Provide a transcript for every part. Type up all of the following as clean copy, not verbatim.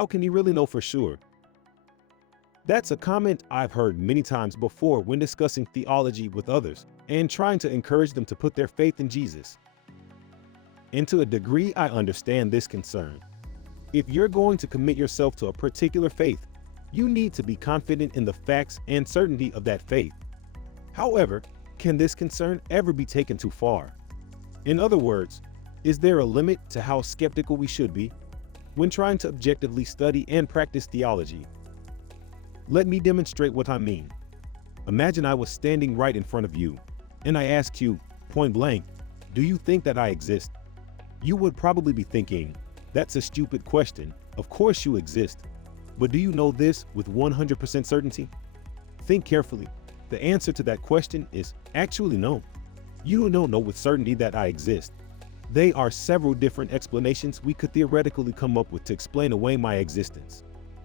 how can you really know for sure? That's a comment I've heard many times before when discussing theology with others and trying to encourage them to put their faith in Jesus. And to a degree, I understand this concern. If you're going to commit yourself to a particular faith, you need to be confident in the facts and certainty of that faith. However, can this concern ever be taken too far? In other words, is there a limit to how skeptical we should be when trying to objectively study and practice theology? Let me demonstrate what I mean. Imagine I was standing right in front of you, and I asked you, point blank, do you think that I exist? You would probably be thinking, that's a stupid question. Of course you exist. But do you know this with 100% certainty? Think carefully. The answer to that question is actually no. You don't know with certainty that I exist. There are several different explanations we could theoretically come up with to explain away my existence.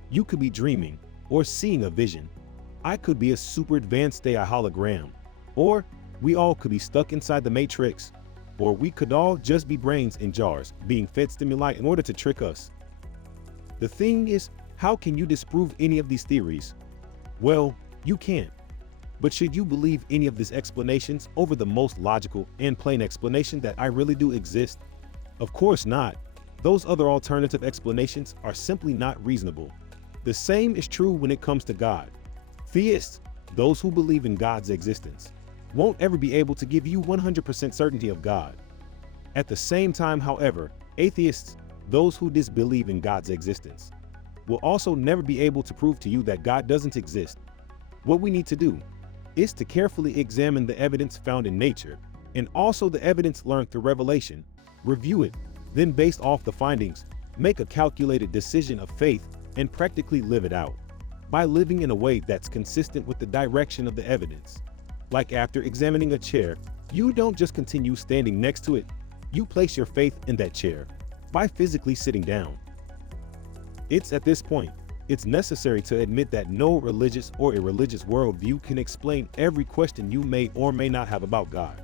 You could be dreaming or seeing a vision. I could be a super advanced AI hologram. Or we all could be stuck inside the Matrix. Or we could all just be brains in jars being fed stimuli in order to trick us. The thing is, how can you disprove any of these theories? Well, you can't. But should you believe any of these explanations over the most logical and plain explanation that I really do exist? Of course not. Those other alternative explanations are simply not reasonable. The same is true when it comes to God. Theists, those who believe in God's existence, won't ever be able to give you 100% certainty of God. At the same time, however, atheists, those who disbelieve in God's existence, will also never be able to prove to you that God doesn't exist. What we need to do is to carefully examine the evidence found in nature and also the evidence learned through revelation, review it, then based off the findings, make a calculated decision of faith and practically live it out by living in a way that's consistent with the direction of the evidence. Like after examining a chair, you don't just continue standing next to it, you place your faith in that chair by physically sitting down. It's at this point, it's necessary to admit that no religious or irreligious worldview can explain every question you may or may not have about God.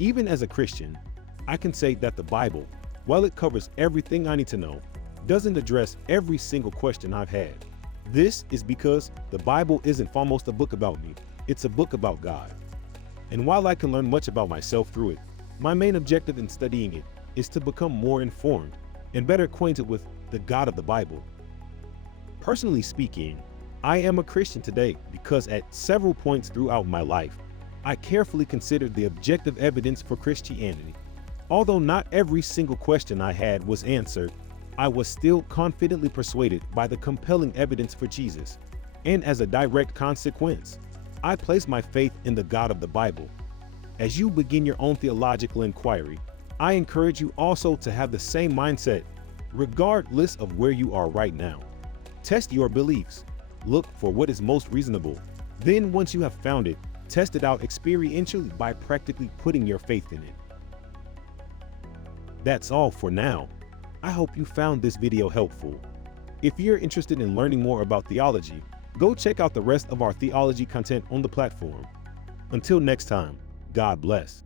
Even as a Christian, I can say that the Bible, while it covers everything I need to know, doesn't address every single question I've had. This is because the Bible isn't almost a book about me, it's a book about God. And while I can learn much about myself through it, my main objective in studying it is to become more informed and better acquainted with the God of the Bible. Personally speaking, I am a Christian today because at several points throughout my life, I carefully considered the objective evidence for Christianity. Although not every single question I had was answered, I was still confidently persuaded by the compelling evidence for Jesus. And as a direct consequence, I place my faith in the God of the Bible. As you begin your own theological inquiry, I encourage you also to have the same mindset, regardless of where you are right now. Test your beliefs. Look for what is most reasonable. Then once you have found it, test it out experientially by practically putting your faith in it. That's all for now. I hope you found this video helpful. If you're interested in learning more about theology, go check out the rest of our theology content on the platform. Until next time, God bless.